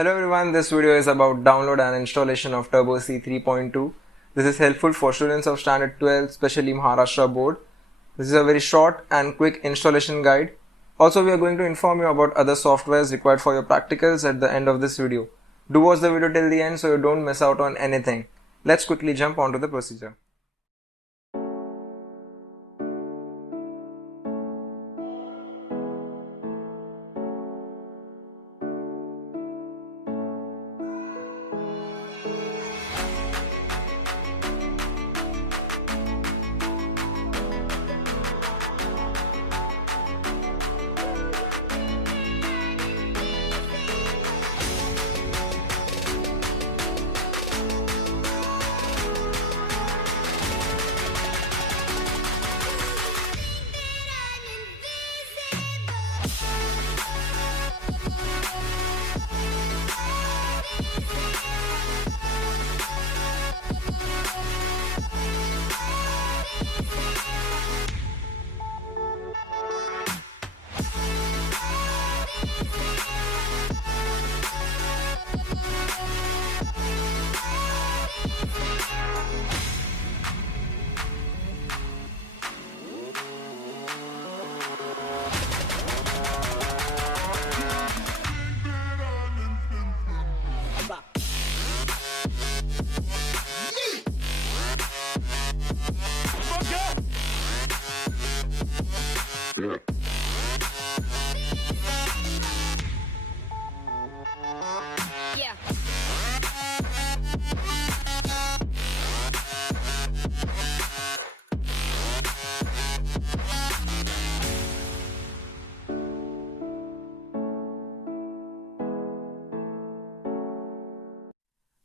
Hello everyone, this video is about download and installation of Turbo C 3.2. This is helpful for students of Standard 12, especially Maharashtra board. This is a very short and quick installation guide. Also, we are going to inform you about other softwares required for your practicals at the end of this video. Do watch the video till the end so you don't miss out on anything. Let's quickly jump onto the procedure.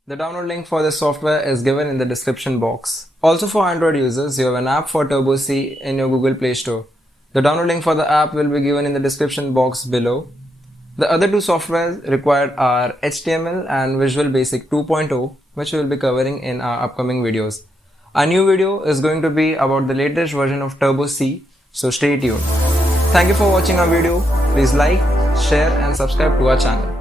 The download link for this software is given in the description box. Also, for Android users, you have an app for Turbo C in your Google Play Store. The download link for the app will be given in the description box below. The other two softwares required are HTML and Visual Basic 2.0, which we will be covering in our upcoming videos. Our new video is going to be about the latest version of Turbo C, so stay tuned. Thank you for watching our video. Please like, share and subscribe to our channel.